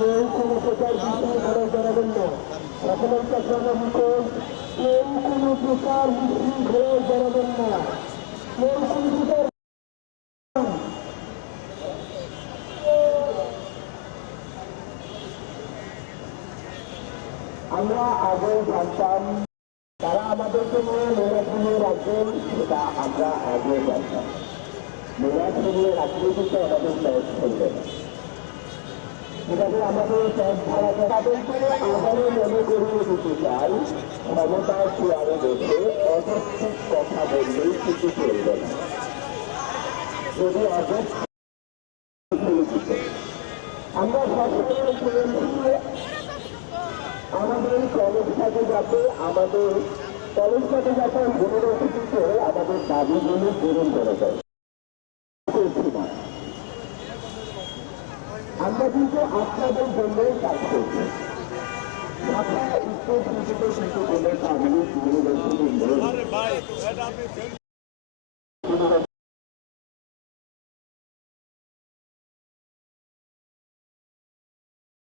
কেউ কোনো প্রকার বিষয় ঘরে জানাবেন না। সকলের কাছে আমার রিকোয়েস্ট, কেউ কোনো প্রকার বিষয় ঘরে জানাবেন না। কেউ কোনো প্রকার আমরা আগে জানতাম তারা আমাদেরকে নিয়ে মেয়েরাজনীতি রাখবেন, সেটা আমরা আগে জানতাম। মেয়েরাজনীতি রাজনীতিতে আমাদের সহজ চলবে না। এভাবে আমাদের সব ধারাকে তাদেরকে আবারও মনে করিয়ে দিতে চাই, ক্ষমতার চেয়ারে বসে অযৌক্তিক কথা বললেই কিছু চলবে না। যদি অযৌক্তিক আমরা সবসময় চেয়েছি আমাদের কলেজটাকে যাতে ইউনিভার্সিটিতে আমাদের দাবিগুলো পূরণ করে দেয়। আমরা কিন্তু আপনাদের জন্যই কাজ করছি। ঢাকা স্টেট কিন্তু কলেজ পাবলিক ইউনিভার্সিটি